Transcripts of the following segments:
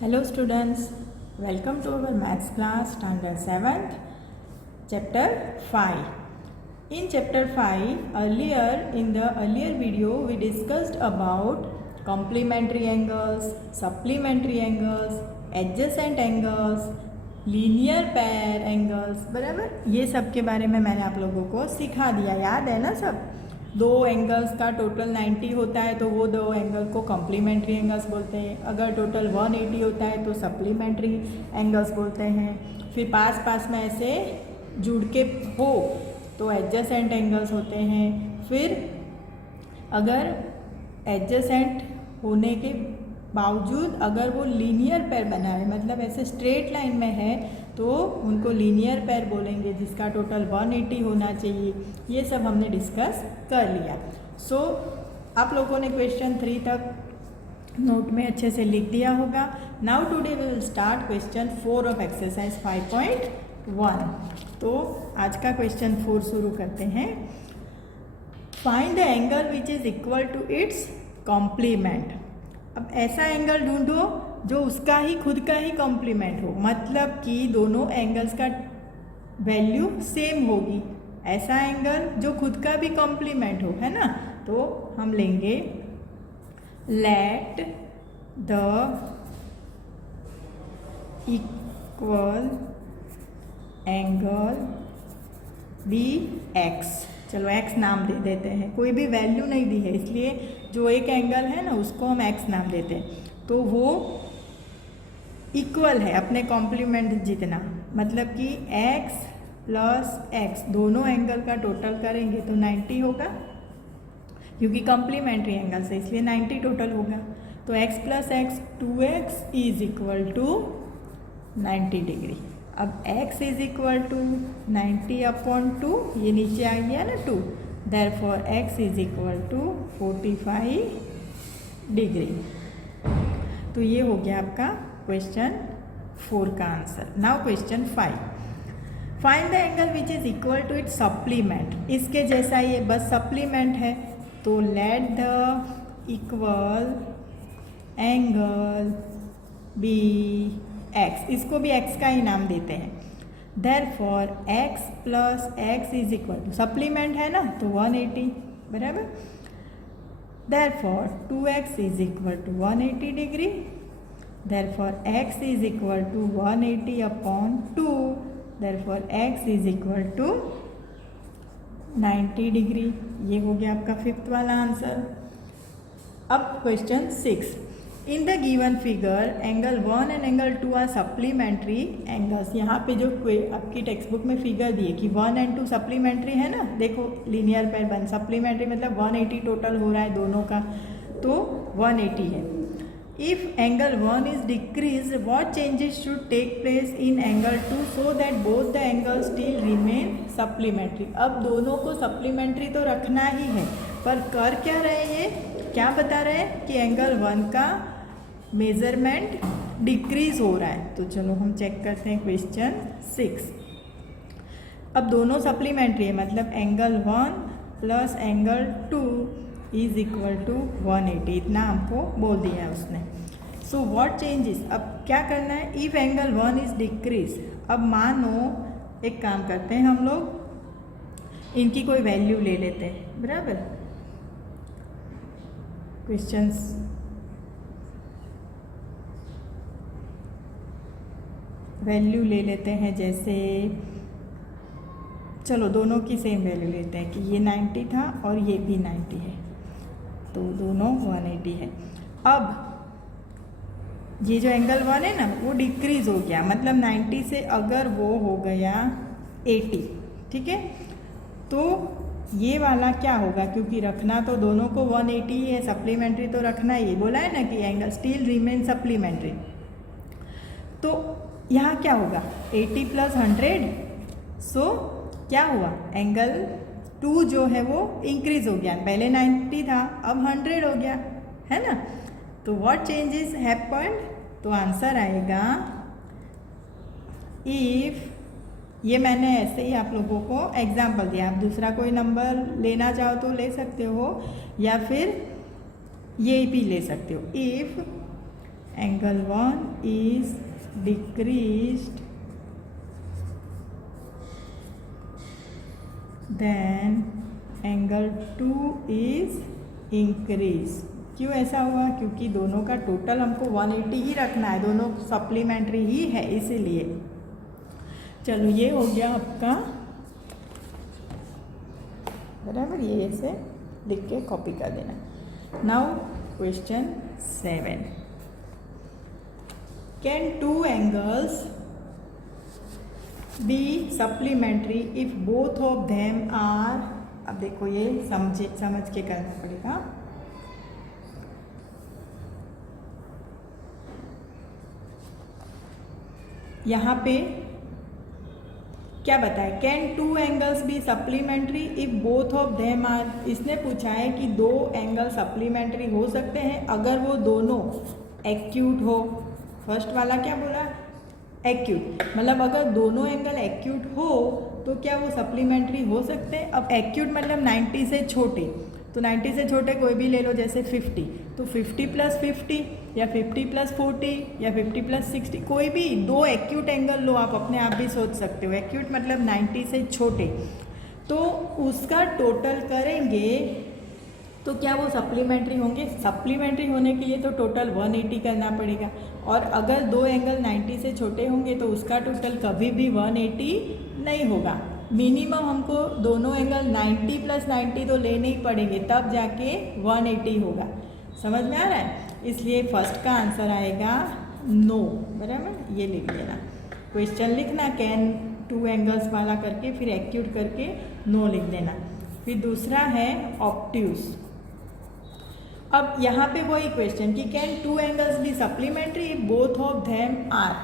Hello students, welcome to our maths class standard 7th, chapter 5. In chapter 5, in the earlier video we discussed about complementary angles, supplementary angles, adjacent angles, linear पैर angles, बराबर ये सब के बारे में मैंने आप लोगों को सिखा दिया। याद है ना सब? दो एंगल्स का टोटल 90 होता है तो वो दो एंगल को कॉम्प्लीमेंट्री एंगल्स बोलते हैं। अगर टोटल 180 होता है तो सप्लीमेंट्री एंगल्स बोलते हैं। फिर पास पास में ऐसे जुड़ के हो तो एडजेसेंट एंगल्स होते हैं। फिर अगर एडजेसेंट होने के बावजूद अगर वो लीनियर पैर बना है, मतलब ऐसे स्ट्रेट लाइन में है, तो उनको लीनियर पैर बोलेंगे जिसका टोटल 180 होना चाहिए। ये सब हमने डिस्कस कर लिया। आप लोगों ने क्वेश्चन 3 तक नोट में अच्छे से लिख दिया होगा। Now today we will start question 4 of exercise 5.1। तो आज का क्वेश्चन 4 शुरू करते हैं। Find the angle which is equal to its complement. अब ऐसा एंगल ढूंढो जो उसका ही खुद का ही कॉम्प्लीमेंट हो, मतलब कि दोनों एंगल्स का वैल्यू सेम होगी। ऐसा एंगल जो खुद का भी कॉम्प्लीमेंट हो, है ना? तो हम लेंगे let the equal angle be x. चलो एक्स नाम दे देते हैं, कोई भी वैल्यू नहीं दी है इसलिए जो एक एंगल है ना उसको हम एक्स नाम देते हैं। तो वो इक्वल है अपने कॉम्प्लीमेंट जितना, मतलब कि एक्स प्लस एक्स दोनों एंगल का टोटल करेंगे तो 90 होगा, क्योंकि कॉम्प्लीमेंट्री एंगल से इसलिए 90 टोटल होगा। तो x plus x 2x is equal to 90 degree. अब x इज इक्वल टू 90/2, ये नीचे आ गया ना 2, therefore x is equal to 45 degree. तो ये हो गया आपका क्वेश्चन 4 का answer. Now question 5, find the angle which is equal to its supplement. इसके जैसा ये बस सप्लीमेंट है, तो let the equal angle be x. इसको भी एक्स का ही नाम देते हैं। Therefore x plus x is equal to, supplement है ना तो 180, बराबर। Therefore 2x is equal to 180 degree. Therefore x is equal to 180/2। Therefore x is equal to 90 degree. ये हो गया आपका 5th वाला आंसर। अब question 6, in the given figure angle 1 and angle 2 are supplementary angles. यहाँ पे जो आपकी टेक्स्ट बुक में फिगर दी है कि 1 and 2 सप्लीमेंट्री है ना, देखो लीनियर पैर बन, सप्लीमेंट्री मतलब 180 टोटल हो रहा है दोनों का, तो 180 है। If angle 1 is decrease, what changes should take place in angle 2 so that both the angle still remain supplementary. अब दोनों को सप्लीमेंट्री तो रखना ही है, पर कर क्या रहे हैं, ये क्या बता रहे हैं कि एंगल 1 का मेजरमेंट डिक्रीज हो रहा है। तो चलो हम चेक करते हैं क्वेश्चन 6। अब दोनों सप्लीमेंट्री है, मतलब angle 1 plus angle 2 is equal to 180, इतना हमको बोल दिया है उसने। सो व्हाट चेंजेस, अब क्या करना है, इफ एंगल 1 इज डिक्रीज। अब मानो एक काम करते हैं, हम लोग इनकी कोई वैल्यू ले लेते हैं, बराबर। क्वेश्चंस वैल्यू ले लेते हैं, जैसे चलो दोनों की सेम वैल्यू लेते हैं कि ये 90 था और ये भी 90 है, तो दोनों 180 है। अब ये जो एंगल 1 है ना वो डिक्रीज हो गया, मतलब 90 से अगर वो हो गया 80, ठीक है, तो ये वाला क्या होगा, क्योंकि रखना तो दोनों को 180 ही है, सप्लीमेंट्री तो रखना ही बोला है ना कि एंगल स्टिल रिमेन सप्लीमेंट्री। तो यहाँ क्या होगा, 80 प्लस 100, सो क्या हुआ, एंगल 2 जो है वो इंक्रीज हो गया, पहले 90 था अब 100 हो गया, है ना। तो व्हाट चेंजेस हैपेंड, तो आंसर आएगा इफ, ये मैंने ऐसे ही आप लोगों को एग्जाम्पल दिया, आप दूसरा कोई नंबर लेना चाहो तो ले सकते हो, या फिर ये भी ले सकते हो। If angle 1 is decreased then angle 2 is increase. क्यों ऐसा हुआ? क्योंकि दोनों का टोटल हमको 180 ही रखना है, दोनों सप्लीमेंट्री ही है इसीलिए। चलो ये हो गया आपका बराबर, ये ऐसे लिख के कॉपी कर देना। Now question 7, can two angles be supplementary if both of them are. अब देखो ये समझ के करना पड़ेगा। यहाँ पे क्या बताया, can two angles be supplementary if both of them are. इसने पूछा है कि दो एंगल सप्लीमेंट्री हो सकते हैं अगर वो दोनों एक्यूट हो। फर्स्ट वाला क्या बोला? एक्यूट, मतलब अगर दोनों एंगल एक्यूट हो तो क्या वो सप्लीमेंट्री हो सकते हैं। अब एक्यूट मतलब 90 से छोटे, तो 90 से छोटे कोई भी ले लो, जैसे 50, तो 50 + 50 या 50 + 40 या 50 + 60, कोई भी दो एक्यूट एंगल लो, आप अपने आप भी सोच सकते हो। एक्यूट मतलब 90 से छोटे, तो उसका टोटल करेंगे तो क्या वो सप्लीमेंट्री होंगे। सप्लीमेंट्री होने के लिए तो टोटल 180 करना पड़ेगा, और अगर दो एंगल 90 से छोटे होंगे तो उसका टोटल कभी भी 180 नहीं होगा। मिनिमम हमको दोनों एंगल 90 + 90 तो लेने ही पड़ेंगे, तब जाके 180 होगा। समझ में आ रहा है? इसलिए फर्स्ट का आंसर आएगा नो, बराबर, ये लिख देना। क्वेश्चन लिखना कैन टू एंगल्स वाला करके फिर एक्यूट करके नो लिख देना। फिर दूसरा है ऑब्ट्यूज। अब यहाँ पे वही क्वेश्चन कि can two angles be supplementary if both of them are.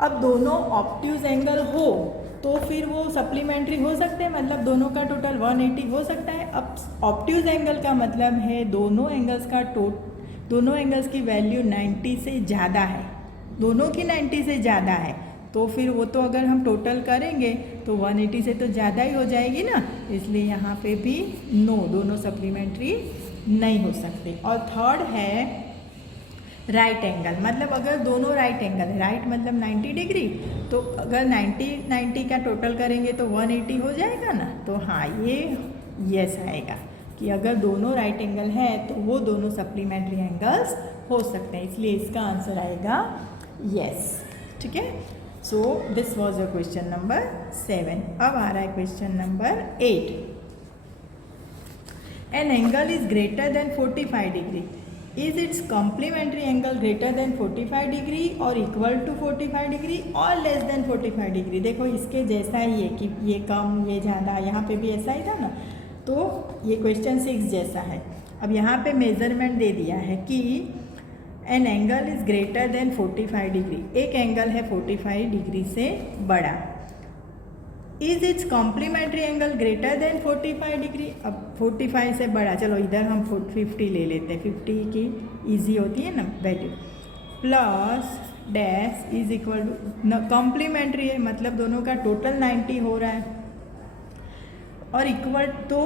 अब दोनों ऑब्ट्यूज एंगल हो तो फिर वो सप्लीमेंट्री हो सकते हैं, मतलब दोनों का टोटल 180 हो सकता है। अब ऑब्ट्यूज एंगल का मतलब है दोनों एंगल्स की वैल्यू 90 से ज़्यादा है, दोनों की 90 से ज़्यादा है, तो फिर वो तो अगर हम टोटल करेंगे तो 180 से तो ज़्यादा ही हो जाएगी ना, इसलिए यहाँ पे भी नो, दोनों सप्लीमेंट्री नहीं हो सकते। और थर्ड है राइट एंगल, मतलब अगर दोनों राइट एंगल है, राइट मतलब 90 डिग्री, तो अगर 90 का टोटल करेंगे तो 180 हो जाएगा ना। तो हाँ, ये यस आएगा कि अगर दोनों राइट एंगल है तो वो दोनों सप्लीमेंट्री एंगल्स हो सकते हैं, इसलिए इसका आंसर आएगा यस। ठीक है, so this was a question number 7। अब आ रहा है question number 8। An angle is greater than 45 degree, is its complementary angle greater than 45 degree और इक्वल टू 45 डिग्री और लेस देन 45 डिग्री। देखो इसके जैसा ही है कि ये कम ये ज़्यादा, यहाँ पे भी ऐसा ही था ना, तो ये क्वेश्चन 6 जैसा है। अब यहाँ पे मेजरमेंट दे दिया है कि an angle is greater than 45 degree, एक एंगल है 45 डिग्री से बड़ा। Is its complementary angle greater than 45 degree, अब 45 से बड़ा, चलो इधर हम 50 ले लेते हैं, 50 की इजी होती है ना value, plus dash is equal to, complementary है मतलब दोनों का टोटल 90 हो रहा है, और इक्वल तो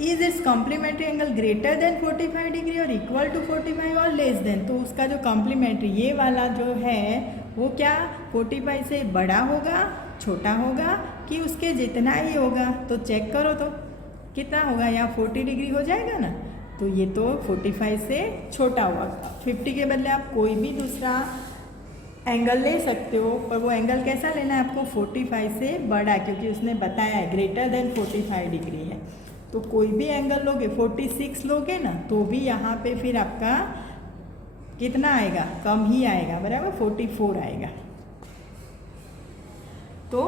is its complementary angle greater than 45 degree और इक्वल टू 45 और लेस देन, तो उसका जो कॉम्प्लीमेंट्री ये वाला जो है वो क्या 45 से बड़ा होगा, छोटा होगा कि उसके जितना ही होगा। तो चेक करो तो कितना होगा, यहाँ 40 डिग्री हो जाएगा ना, तो ये तो 45 से छोटा होगा। 50 के बदले आप कोई भी दूसरा एंगल ले सकते हो, पर वो एंगल कैसा लेना है आपको, 45 से बड़ा, क्योंकि उसने बताया है ग्रेटर देन 45 डिग्री है। तो कोई भी एंगल लोगे, 46 लोगे ना, तो भी यहाँ पे फिर आपका कितना आएगा, कम ही आएगा, बराबर 44 आएगा। तो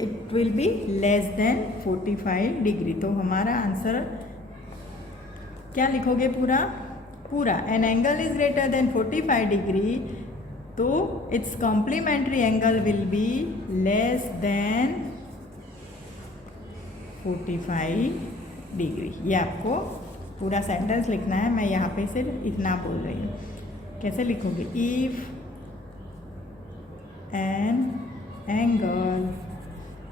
it will be less than 45 degree. तो हमारा आंसर क्या लिखोगे, पूरा an angle is greater than 45 degree, तो its complementary angle will be less than 45 degree. ये आपको पूरा सेंटेंस लिखना है, मैं यहाँ पे सिर्फ इतना बोल रही हूँ। कैसे लिखोगे, if an angle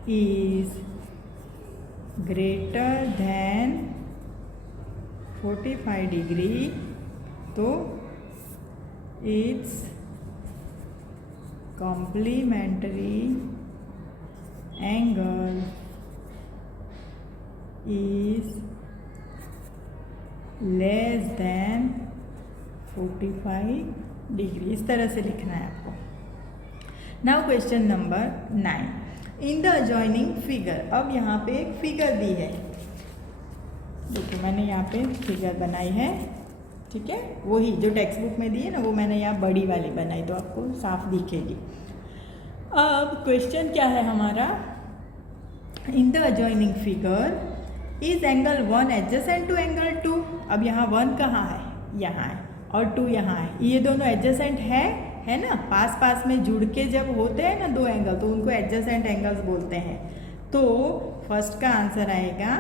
is greater than 45 degree, तो its complementary angle is less than 45 degree. इस तरह से लिखना है आपको। Now question number 9 in the adjoining figure. अब यहाँ पे एक फिगर दी है, देखिए मैंने यहाँ पे फिगर बनाई है, ठीक है, वही जो टेक्स्ट बुक में दी है ना, वो मैंने यहाँ बड़ी वाली बनाई तो आपको साफ दिखेगी। अब क्वेश्चन क्या है हमारा, in the adjoining figure is angle 1 adjacent to angle 2। अब यहाँ 1 कहाँ है, यहाँ है, और 2 यहाँ है, ये दोनों एडजेसेंट है ना, पास पास में जुड़ के जब होते हैं ना दो एंगल तो उनको एडजेसेंट एंगल्स बोलते हैं। तो फर्स्ट का आंसर आएगा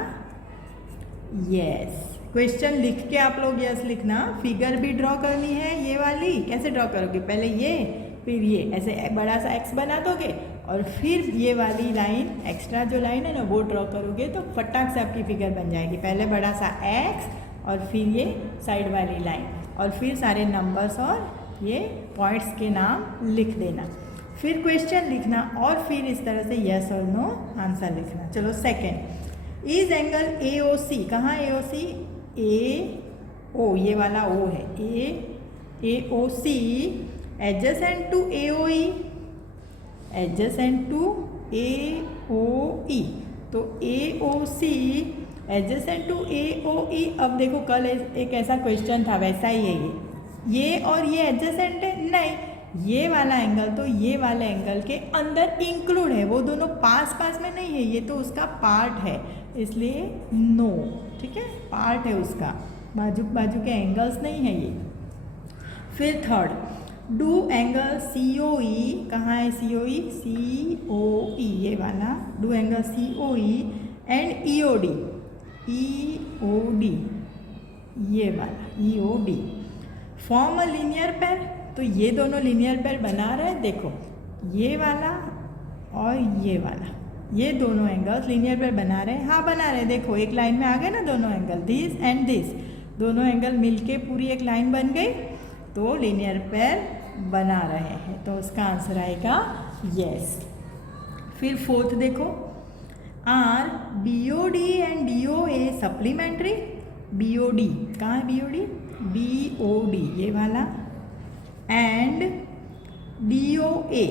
यस। क्वेश्चन लिख के आप लोग यस लिखना। फिगर भी ड्रॉ करनी है, ये वाली कैसे ड्रॉ करोगे, पहले ये फिर ये, ऐसे बड़ा सा एक्स बना दोगे और फिर ये वाली लाइन, एक्स्ट्रा जो लाइन है ना वो ड्रॉ करोगे तो फटाक से आपकी फिगर बन जाएगी। पहले बड़ा सा एक्स और फिर ये साइड वाली लाइन और फिर सारे नंबर्स और ये पॉइंट्स के नाम लिख देना, फिर क्वेश्चन लिखना और फिर इस तरह से यस और नो आंसर लिखना। चलो second, is angle A O सी, कहाँ ए ओ सी, ए ओ, ये वाला ओ है, A O C adjacent to A O E, adjacent to A O E. तो A O C adjacent to A O ई। अब देखो कल एक ऐसा क्वेश्चन था, वैसा ही है ये और ये एडजेसेंट है, नहीं, ये वाला एंगल तो ये वाले एंगल के अंदर इंक्लूड है, वो दोनों पास पास में नहीं है, ये तो उसका पार्ट है, इसलिए नो, ठीक है, पार्ट है उसका, बाजू बाजू के एंगल्स नहीं है ये। फिर third, do angle C O ई, कहाँ है सी ओ ई, सी ओ ई, ये वाला, do angle C O E and E O D, E O D, ये वाला E O D, form a linear pair. तो ये दोनों लीनियर पेयर बना रहे हैं, देखो ये वाला और ये वाला, ये दोनों एंगल्स लीनियर पेयर बना रहे हैं, हाँ बना रहे हैं, देखो एक लाइन में आ गए ना दोनों एंगल, दिस एंड दिस, दोनों एंगल मिलके पूरी एक लाइन बन गई तो लीनियर पेयर बना रहे हैं, तो उसका आंसर आएगा यस। फिर फोर्थ देखो, are B O D and D O A supplementary, B O D, कहाँ है B O D, B O D ये वाला, and D O A,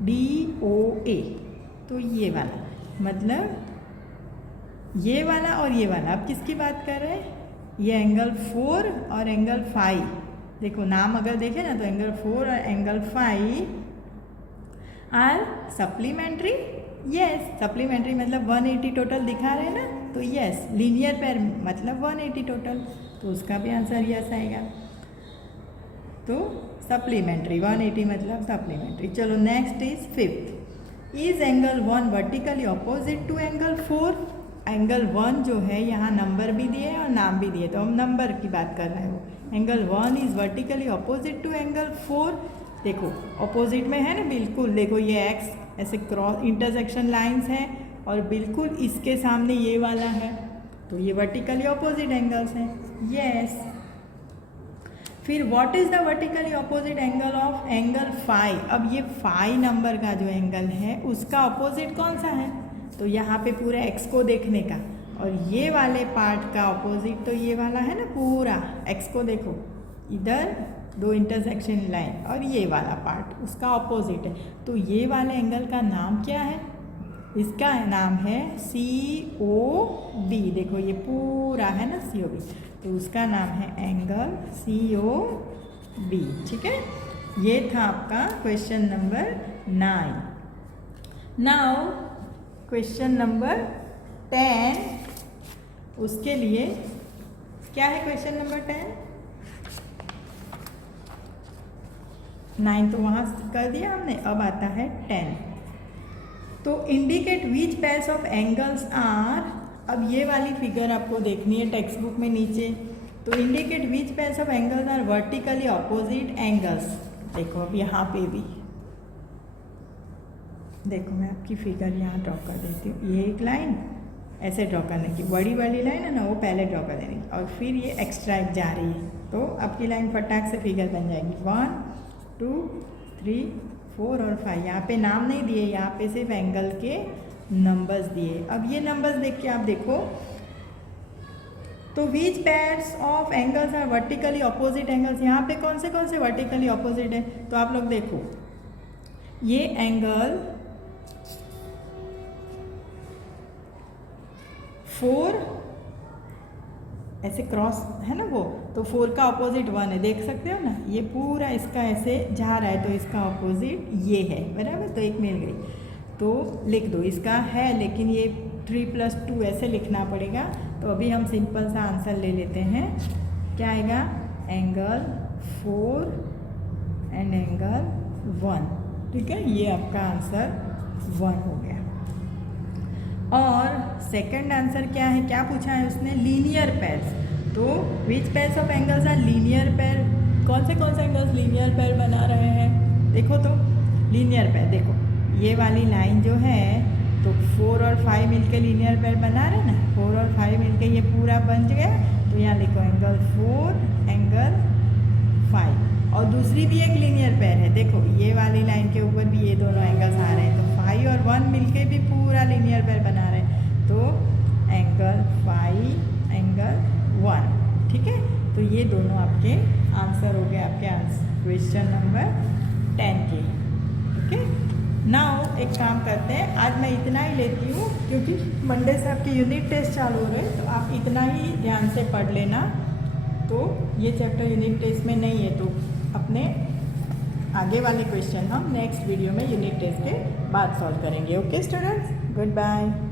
D O A, तो ये वाला, मतलब ये वाला और ये वाला। अब किसकी बात कर रहे हैं, ये एंगल 4 और एंगल 5, देखो नाम अगर देखें ना तो एंगल 4 और angle 5 are supplementary, yes, supplementary मतलब 180 टोटल दिखा रहे हैं ना, तो यस, लीनियर पेयर मतलब 180 टोटल, तो उसका भी आंसर यस आएगा। तो सप्लीमेंट्री 180 मतलब सप्लीमेंट्री। चलो next is fifth, is angle 1 vertically opposite to angle 4। Angle 1 जो है यहाँ नंबर भी दिए और नाम भी दिए, तो हम नंबर की बात कर रहे हैं। Angle 1 is vertically opposite to angle 4, देखो अपोजिट में है ना, बिल्कुल देखो ये एक्स ऐसे क्रॉस इंटरसेक्शन लाइंस हैं और बिल्कुल इसके सामने ये वाला है, तो ये वर्टिकली अपोजिट एंगल्स हैं, यस। फिर what is the vertically opposite angle of angle 5। अब ये 5 नंबर का जो एंगल है उसका अपोजिट कौन सा है, तो यहाँ पे पूरा एक्स को देखने का, और ये वाले पार्ट का अपोजिट तो ये वाला है ना, पूरा एक्स को देखो, इधर 2 इंटरसेक्शन लाइन और ये वाला पार्ट उसका अपोजिट है, तो ये वाले एंगल का नाम क्या है, इसका नाम है सी ओ बी। देखो ये पूरा है ना सी ओ बी, तो उसका नाम है एंगल सी ओ बी, ठीक है। ये था आपका question number 9। Now question number 10, उसके लिए क्या है क्वेश्चन नंबर 10, 9 तो वहाँ कर दिया हमने, अब आता है 10। तो indicate which pairs of angles are, अब ये वाली फिगर आपको देखनी है टेक्स्ट बुक में नीचे, तो indicate which pairs of angles are vertically opposite angles. देखो अब यहाँ पे भी देखो, मैं आपकी फिगर यहाँ ड्रॉ कर देती हूँ, ये एक लाइन ऐसे ड्रॉ करने की, बड़ी वाली लाइन है ना वो पहले ड्रॉ कर देनी, और फिर ये एक्स्ट्रा एक जा रही है, तो आपकी लाइन फटाक से फिगर बन जाएगी 1 2 3 4 और 5। यहाँ पे नाम नहीं दिए, यहाँ पे सिर्फ एंगल के नंबर्स दिए। अब ये नंबर्स देख के आप देखो तो which pairs of angles are vertically opposite angles. यहाँ पे कौन से वर्टिकली अपोजिट है, तो आप लोग देखो ये एंगल 4 ऐसे क्रॉस है ना वो, तो 4 का अपोजिट 1 है, देख सकते हो ना, ये पूरा इसका ऐसे जा रहा है तो इसका अपोजिट ये है, बराबर। तो एक मिल गई, तो लिख दो इसका है, लेकिन ये 3 + 2 ऐसे लिखना पड़ेगा। तो अभी हम सिंपल सा आंसर ले लेते हैं, क्या आएगा, एंगल 4 एंड एंगल 1, ठीक है। ये आपका आंसर 1 हो गया। और सेकंड आंसर क्या है, क्या पूछा है उसने, लीनियर पेयर्स। तो which pairs of angles are linear pair, कौन से एंगल्स लीनियर पेयर बना रहे हैं, देखो तो लीनियर पेयर, देखो ये वाली लाइन जो है तो 4 और 5 मिलके लीनियर पेयर बना रहे ना, 4 और 5 मिलके ये पूरा बन गया। तो यहाँ लिखो एंगल 4 एंगल 5। और दूसरी भी एक लीनियर पेयर है, देखो ये वाली लाइन के ऊपर भी ये दोनों एंगल्स आ रहे हैं, तो 5 और 1 मिलके भी पूरा लीनियर पेयर बना रहे हैं। तो एंगल 5 एंगल 1, ठीक है। तो ये दोनों आपके आंसर हो गए, आपके आंसर क्वेश्चन नंबर 10 के, ठीक है। नाउ एक काम करते हैं, आज मैं इतना ही लेती हूँ क्योंकि मंडे से आपके यूनिट टेस्ट चालू हो रहे हैं, तो आप इतना ही ध्यान से पढ़ लेना। तो ये चैप्टर यूनिट टेस्ट में नहीं है, तो अपने आगे वाले क्वेश्चन हम नेक्स्ट वीडियो में यूनिट टेस्ट के बाद सॉल्व करेंगे। Okay students, good bye.